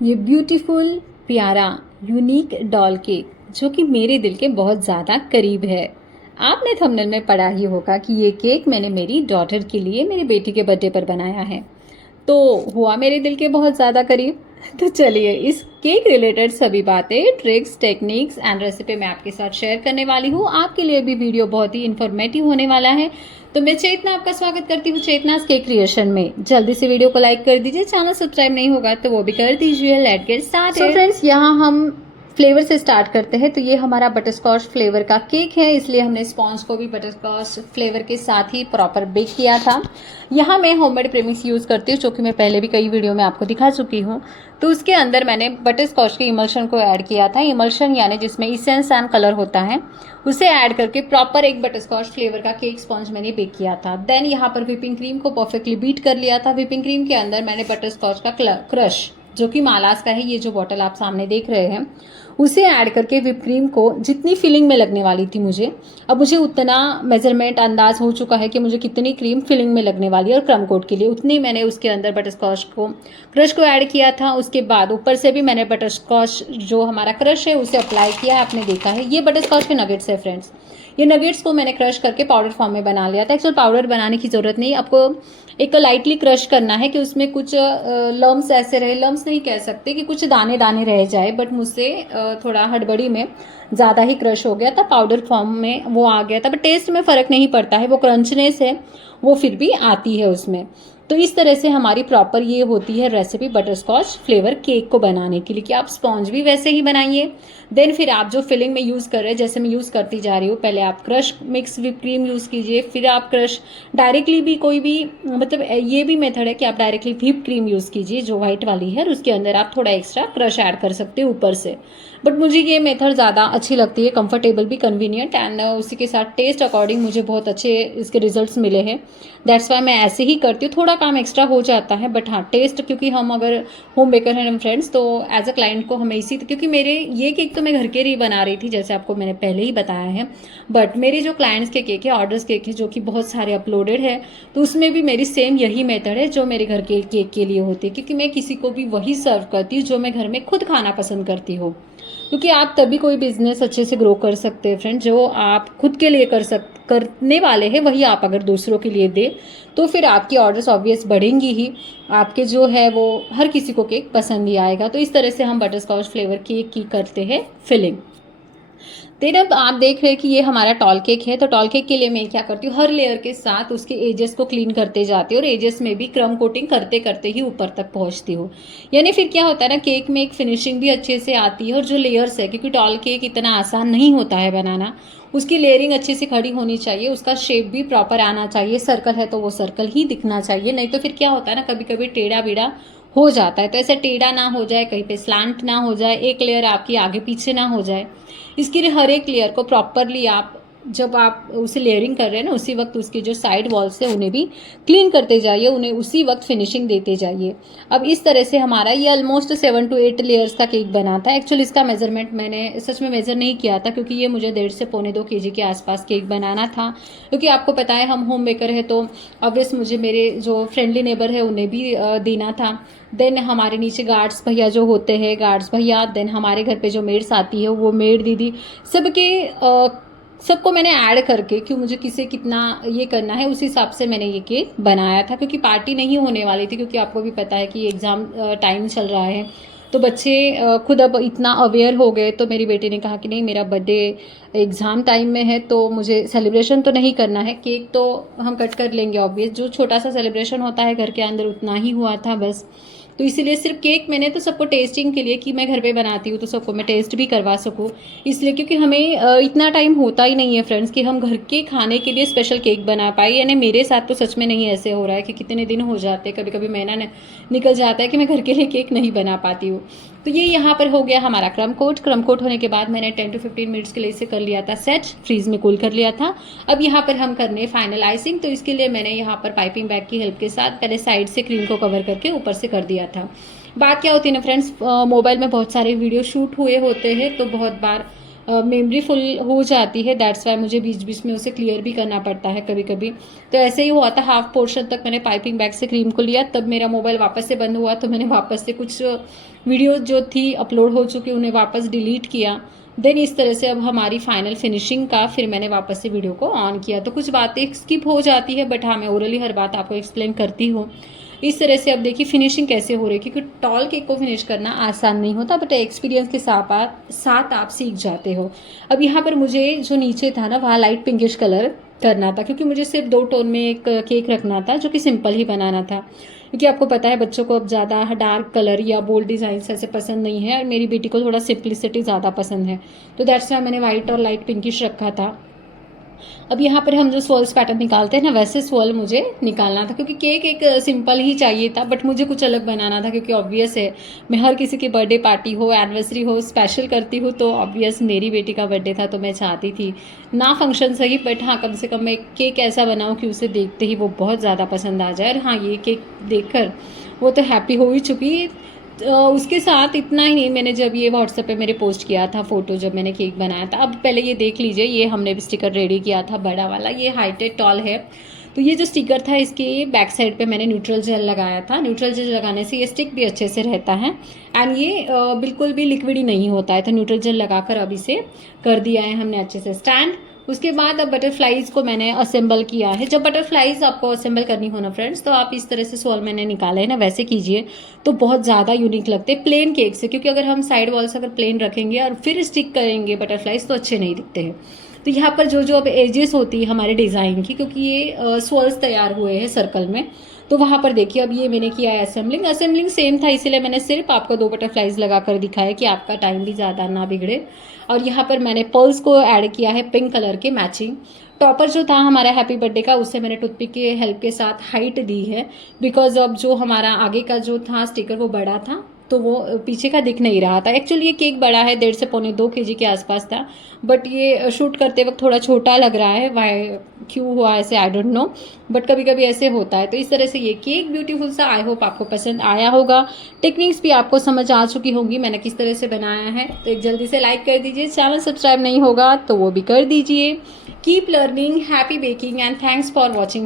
ये ब्यूटीफुल, प्यारा, unique doll cake जो कि मेरे दिल के बहुत ज़्यादा करीब है। आपने थंबनेल में पढ़ा ही होगा कि ये केक मैंने मेरी डॉटर के लिए मेरी बेटी के बर्थडे पर बनाया है। तो हुआ मेरे दिल के बहुत ज़्यादा करीब। तो चलिए इस केक रिलेटेड सभी बातें, ट्रिक्स, टेक्निक्स एंड रेसिपी मैं आपके साथ शेयर करने वाली हूँ। आपके लिए भी वीडियो बहुत ही इन्फॉर्मेटिव होने वाला है। तो मैं चेतना आपका स्वागत करती हूँ चेतनास केक क्रिएशन में। जल्दी से वीडियो को लाइक कर दीजिए, चैनल सब्सक्राइब नहीं होगा तो वो भी कर दीजिए। Let's get started. So friends, यहाँ हम फ्लेवर से स्टार्ट करते हैं। तो ये हमारा बटरस्कॉच फ्लेवर का केक है, इसलिए हमने स्पॉन्ज को भी बटरस्कॉच फ्लेवर के साथ ही प्रॉपर बेक किया था। यहाँ मैं होममेड प्रेमिक्स यूज़ करती हूँ, जो कि मैं पहले भी कई वीडियो में आपको दिखा चुकी हूँ। तो उसके अंदर मैंने बटरस्कॉच के इमल्शन को ऐड किया था। इमल्शन यानी जिसमें इसेंस एंड कलर होता है, उसे ऐड करके प्रॉपर एक बटरस्कॉच फ्लेवर का केक स्पॉन्ज मैंने बेक किया था। देन यहाँ पर व्हिपिंग क्रीम को परफेक्टली बीट कर लिया था। व्हिपिंग क्रीम के अंदर मैंने बटरस्कॉच का क्रश, जो कि मालास का है, ये जो बॉटल आप सामने देख रहे हैं, उसे ऐड करके व्हिप क्रीम को जितनी फिलिंग में लगने वाली थी अब मुझे उतना मेजरमेंट अंदाज हो चुका है कि मुझे कितनी क्रीम फिलिंग में लगने वाली है, और क्रम कोट के लिए उतनी मैंने उसके अंदर बटरस्कॉच को क्रश को ऐड किया था। उसके बाद ऊपर से भी मैंने बटरस्कॉच जो हमारा क्रश है उसे अप्लाई किया है। आपने देखा है ये बटरस्कॉच के नगेट्स है फ्रेंड्स। ये नगेट्स को मैंने क्रश करके पाउडर फॉर्म में बना लिया था। एक्चुअल पाउडर बनाने की ज़रूरत नहीं, आपको एक लाइटली क्रश करना है कि उसमें कुछ लम्स ऐसे रहे, लम्स नहीं कह सकते कि कुछ दाने दाने रह जाए, बट मुझसे थोड़ा हड़बड़ी में ज़्यादा ही क्रश हो गया था, पाउडर फॉर्म में वो आ गया था। बट टेस्ट में फ़र्क नहीं पड़ता है, वो क्रंचनेस है वो फिर भी आती है उसमें। तो इस तरह से हमारी प्रॉपर ये होती है रेसिपी बटरस्कॉच फ्लेवर केक को बनाने के लिए, कि आप स्पॉन्ज भी वैसे ही बनाइए। देन फिर आप जो फिलिंग में यूज़ कर रहे हैं, जैसे मैं यूज़ करती जा रही हूँ, पहले आप crush mix whip cream use कीजिए, फिर आप क्रश डायरेक्टली भी कोई भी, मतलब ये भी मेथड है कि आप डायरेक्टली व्हिप क्रीम यूज़ कीजिए जो वाइट वाली है, और उसके अंदर आप थोड़ा एक्स्ट्रा क्रश ऐड कर सकते हो ऊपर से। बट मुझे ये मेथड ज़्यादा अच्छी लगती है, कंफर्टेबल भी, कन्वीनियंट, एंड उसी के साथ टेस्ट अकॉर्डिंग मुझे बहुत अच्छे इसके रिजल्ट्स मिले हैं। दैट्स वाई मैं ऐसे ही करती हूँ। थोड़ा काम एक्स्ट्रा हो जाता है, बट हाँ टेस्ट, क्योंकि हम अगर होम बेकर हैं फ्रेंड्स, तो एज अ क्लाइंट को हमें इसी, क्योंकि मेरे ये केक तो मैं घर के लिए बना रही थी जैसे आपको मैंने पहले ही बताया है, बट मेरे जो क्लाइंट्स के केक है, ऑर्डर्स केक है, जो कि बहुत सारे अपलोडेड है, तो उसमें भी मेरी सेम यही मेथड है जो मेरे घर के केक के लिए होती है, क्योंकि मैं किसी को भी वही सर्व करती हूँ जो मैं घर में खुद खाना पसंद करती हूँ। क्योंकि आप तभी कोई बिजनेस अच्छे से ग्रो कर सकते हैं फ्रेंड, जो आप खुद के लिए करने वाले हैं वही आप अगर दूसरों के लिए दे, तो फिर आपकी ऑर्डर्स ऑब्वियस बढ़ेंगी ही, आपके जो है वो हर किसी को केक पसंद ही आएगा। तो इस तरह से हम बटरस्कॉच फ्लेवर केक की करते हैं फिलिंग। देन अब आप देख रहे हैं कि ये हमारा टॉल केक है। तो टॉल केक के लिए मैं क्या करती हूँ, हर लेयर के साथ उसके एजेस को क्लीन करते जाती हूँ, और एजेस में भी क्रम कोटिंग करते करते ही ऊपर तक पहुँचती हूँ। यानी फिर क्या होता है ना, केक में एक फिनिशिंग भी अच्छे से आती है, और जो लेयर्स है, क्योंकि टॉल केक इतना आसान नहीं होता है बनाना, उसकी लेयरिंग अच्छे से खड़ी होनी चाहिए, उसका शेप भी प्रॉपर आना चाहिए। सर्कल है तो वो सर्कल ही दिखना चाहिए, नहीं तो फिर क्या होता है ना, कभी कभी टेढ़ा बेड़ा हो जाता है। तो ऐसे टेढ़ा ना हो जाए, कहीं पे स्लांट ना हो जाए, एक लेयर आपकी आगे पीछे ना हो जाए, इसके लिए हर एक लेयर को प्रॉपरली आप, जब आप उसे लेयरिंग कर रहे हैं ना, उसी वक्त उसके जो साइड वॉल्स है उन्हें भी क्लीन करते जाइए, उन्हें उसी वक्त फिनिशिंग देते जाइए। अब इस तरह से हमारा ये ऑलमोस्ट 7 to 8 लेयर्स का केक बना था। एक्चुअली इसका मेजरमेंट मैंने सच में मेजर नहीं किया था, क्योंकि ये मुझे 1.5 से पौने 2 kg के आसपास केक बनाना था। क्योंकि आपको पता है हम होम मेकर है, तो ऑब्वियस मुझे मेरे जो फ्रेंडली नेबर है उन्हें भी देना था। देन हमारे नीचे गार्ड्स भैया जो होते हैं, गार्ड्स भैया, देन हमारे घर पे जो मेड्स आती है वो मेड दीदी, सबके सबको मैंने ऐड करके, क्यों मुझे किसे कितना ये करना है उस हिसाब से मैंने ये केक बनाया था। क्योंकि पार्टी नहीं होने वाली थी, क्योंकि आपको भी पता है कि एग्ज़ाम टाइम चल रहा है, तो बच्चे खुद अब इतना अवेयर हो गए। तो मेरी बेटी ने कहा कि नहीं, मेरा बर्थडे एग्ज़ाम टाइम में है, तो मुझे सेलिब्रेशन तो नहीं करना है, केक तो हम कट कर लेंगे ऑब्वियस, जो छोटा सा सेलिब्रेशन होता है घर के अंदर उतना ही हुआ था बस। तो इसीलिए सिर्फ केक मैंने तो सबको टेस्टिंग के लिए, कि मैं घर पे बनाती हूँ तो सबको मैं टेस्ट भी करवा सकूँ, इसलिए, क्योंकि हमें इतना टाइम होता ही नहीं है फ्रेंड्स कि हम घर के खाने के लिए स्पेशल केक बना पाए। यानी मेरे साथ तो सच में नहीं ऐसे हो रहा है कि कितने दिन हो जाते हैं, कभी कभी महीना निकल जाता है कि मैं घर के लिए केक नहीं बना पाती हूँ। तो ये यहाँ पर हो गया हमारा क्रम कोट होने के बाद मैंने 10 to 15 मिनट्स के लिए इसे कर लिया था सेट, फ्रीज में कूल कर लिया था। अब यहाँ पर हम करने फाइनल आइसिंग, तो इसके लिए मैंने यहाँ पर पाइपिंग बैग की हेल्प के साथ पहले साइड से क्रीम को कवर करके ऊपर से कर दिया था। बात क्या होती है ना फ्रेंड्स, मोबाइल में बहुत सारे वीडियो शूट हुए होते हैं, तो बहुत बार मेमोरी फुल हो जाती है, दैट्स वाई मुझे बीच बीच में उसे क्लियर भी करना पड़ता है कभी कभी। तो ऐसे ही हुआ था, हाफ पोर्शन तक मैंने पाइपिंग बैग से क्रीम को लिया, तब मेरा मोबाइल वापस से बंद हुआ, तो मैंने वापस से कुछ वीडियो जो थी अपलोड हो चुकी उन्हें वापस डिलीट किया। देन इस तरह से अब हमारी फाइनल फिनिशिंग का फिर मैंने वापस से वीडियो को ऑन किया। तो कुछ बातें स्किप हो जाती है, बट हाँ मैं ओरली हर बात आपको एक्सप्लेन करती हूँ। इस तरह से अब देखिए फिनिशिंग कैसे हो रही है, क्योंकि टॉल केक को फिनिश करना आसान नहीं होता, बट एक्सपीरियंस के साथ आप सीख जाते हो। अब यहाँ पर मुझे जो नीचे था ना वहाँ लाइट पिंकिश कलर करना था, क्योंकि मुझे सिर्फ 2 टोन में एक केक रखना था जो कि सिंपल ही बनाना था, क्योंकि आपको पता है बच्चों को अब ज़्यादा डार्क कलर या बोल्ड डिज़ाइन ऐसे पसंद नहीं है, और मेरी बेटी को थोड़ा सिंप्लिसिटी ज़्यादा पसंद है। तो दैट्स वाई मैंने वाइट और लाइट पिंकिश रखा था। अब यहाँ पर हम जो स्वर्ल्स पैटर्न निकालते हैं ना, वैसे स्वर्ल मुझे निकालना था, क्योंकि केक एक सिंपल ही चाहिए था, बट मुझे कुछ अलग बनाना था, क्योंकि ऑब्वियस है मैं हर किसी की बर्थडे पार्टी हो, एनिवर्सरी हो, स्पेशल करती हूँ, तो ऑब्वियस मेरी बेटी का बर्थडे था, तो मैं चाहती थी ना फंक्शन सही, बट हाँ कम से कम मैं केक ऐसा बनाऊँ कि उसे देखते ही वो बहुत ज़्यादा पसंद आ जाए। और हाँ ये केक देखकर वो तो हैप्पी हो ही चुकी। उसके साथ इतना ही नहीं, मैंने जब ये व्हाट्सएप पे मेरे पोस्ट किया था फ़ोटो जब मैंने केक बनाया था, अब पहले ये देख लीजिए, ये हमने भी स्टिकर रेडी किया था बड़ा वाला, ये हाइटेड टॉल है। तो ये जो स्टिकर था इसके बैक साइड पे मैंने न्यूट्रल जेल लगाया था। न्यूट्रल जेल लगाने से ये स्टिक भी अच्छे से रहता है, एंड ये बिल्कुल भी लिक्विड ही नहीं होता है। तो न्यूट्रल जेल लगाकर अब इसे कर दिया है हमने अच्छे से स्टैंड। उसके बाद अब बटरफ्लाइज को मैंने असेंबल किया है। जब बटरफ्लाइज आपको असेंबल करनी हो ना फ्रेंड्स, तो आप इस तरह से स्वॉल मैंने निकाला है ना वैसे कीजिए, तो बहुत ज़्यादा यूनिक लगते हैं प्लेन केक से, क्योंकि अगर हम साइड वॉल से अगर प्लेन रखेंगे और फिर स्टिक करेंगे बटरफ्लाइज तो अच्छे नहीं दिखते हैं। तो यहाँ पर जो जो अब एजेस होती है हमारे डिज़ाइन की, क्योंकि ये स्वॉल्स तैयार हुए हैं सर्कल में, तो वहाँ पर देखिए अब ये मैंने किया है असेंबलिंग। असेंबलिंग सेम था, इसीलिए मैंने सिर्फ आपको 2 बटरफ्लाइज लगा कर दिखाया कि आपका टाइम भी ज़्यादा ना बिगड़े। और यहाँ पर मैंने पर्ल्स को ऐड किया है पिंक कलर के मैचिंग। टॉपर जो था हमारा हैप्पी बर्थडे का, उससे मैंने टूथपिक के हेल्प के साथ हाइट दी है, बिकॉज अब जो हमारा आगे का जो था स्टिकर वो बड़ा था, तो वो पीछे का दिख नहीं रहा था। एक्चुअली ये केक बड़ा है, 1.5 से पौने 2 केजी के आसपास था, बट ये शूट करते वक्त थोड़ा छोटा लग रहा है, वाई क्यों हुआ ऐसे आई डोंट नो, बट कभी कभी ऐसे होता है। तो इस तरह से ये केक ब्यूटीफुल सा, आई होप आपको पसंद आया होगा। टेक्निक्स भी आपको समझ आ चुकी होंगी मैंने किस तरह से बनाया है। तो एक जल्दी से लाइक कर दीजिए, चैनल सब्सक्राइब नहीं होगा तो वो भी कर दीजिए। Keep learning, happy baking and thanks for watching.